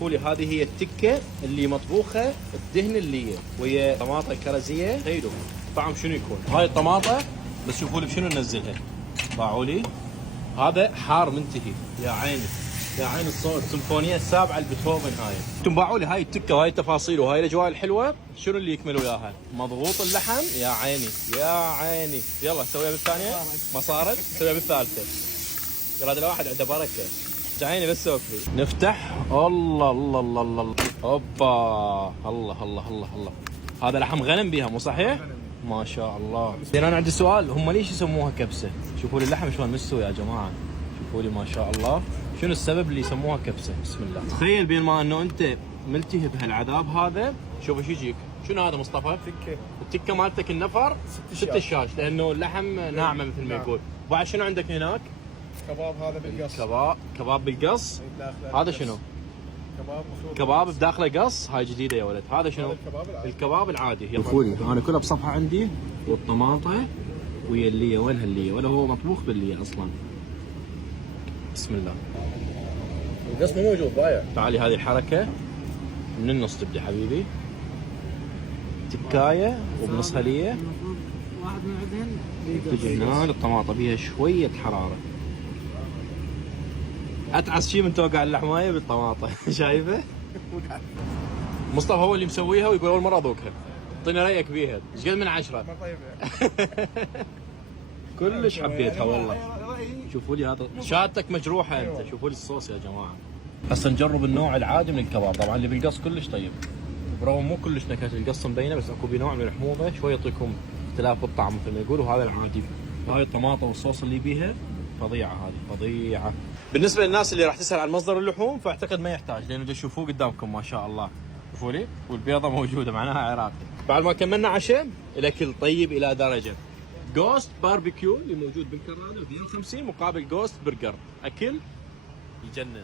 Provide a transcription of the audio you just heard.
قولي هذه هي التكه اللي مطبوخه الدهن اللي ويا طماطه كرزيه. تخيلوا طعم شنو يكون. هاي الطماطه بس شوفوا لي بشنو ننزلها. باعوا لي هذا حار منتهي. يا عيني يا عين الصوت، سيمفونيه السابعه البيتهوفن هاي. انتم باعوا لي هاي التكه وهاي التفاصيل وهاي الاجواء الحلوه، شنو اللي يكمل وياها؟ مضغوط اللحم. يا عيني يا عيني. يلا سويها بالثانيه. ما صارت سويها بالثالثه. يلا هذا الواحد عنده بركه. تعيني بس سوفي. نفتح. الله الله الله الله. اوبا الله الله الله الله. هذا لحم غنم بيها مو صحيح؟ ما شاء الله. زين انا عندي سؤال، هم ليش يسموها كبسه؟ شوفوا لي اللحم شلون مستوي يا جماعه. شوفوا لي ما شاء الله. شنو السبب اللي يسموها كبسه؟ بسم الله. تخيل بين ما انه انت ملتهي بهالعذاب هذا، شوف ايش يجيك. شنو هذا مصطفى؟ التكه مالتك النفر 6 شاش لانه اللحم ناعمه مثل ما يقول. وبعد شنو عندك هناك؟ كباب هذا بالقص. كباب بالقص. هذا شنو؟ كباب بداخله قص. هاي جديده يا ولد. هذا شنو؟ الكباب العادي. شوفوا انا كلها بصفحه عندي، والطماطه ويا الليه. وين هالليه؟ ولا هو مطبوخ بالليه اصلا. بسم الله. القص مو موجود ضايع. تعالي هذه الحركه من النص تبدا حبيبي. تكايه وبنصها ليه. واحد من عندهن تجي هنا الطماطه فيها شويه حراره. اتعس شيء من توقع اللحمايه بالطماطه. شايفه؟ مصطفى هو اللي مسويها ويقول اول مره اذوقها. اعطيني رايك بيها. ايش قد من 10؟ كلش حبيتها والله. شوفوا لي هذا شاتك مجروحه انت. شوفوا لي الصوص يا جماعه. هسه نجرب النوع العادي من الكباب. طبعا اللي بالقص كلش طيب، برغم مو كلش نكهه القص مبينه، بس اكو بنوع من الحموضه شوي يعطيكم اختلاف بالطعم مثل ما يقولوا. هذا العادي. هاي الطماطه والصوص اللي بيها فظيعه. هذه فظيعه. بالنسبه للناس اللي راح تسال عن مصدر اللحوم فاعتقد ما يحتاج، لانه تشوفوه قدامكم ما شاء الله. شوفوا لي، والبيضه موجوده معناها عراقي. بعد ما كملنا عشاء الاكل طيب الى درجه. جوست باربيكيو اللي موجود بالكرانه ب 250 مقابل جوست برجر. اكل يجنن.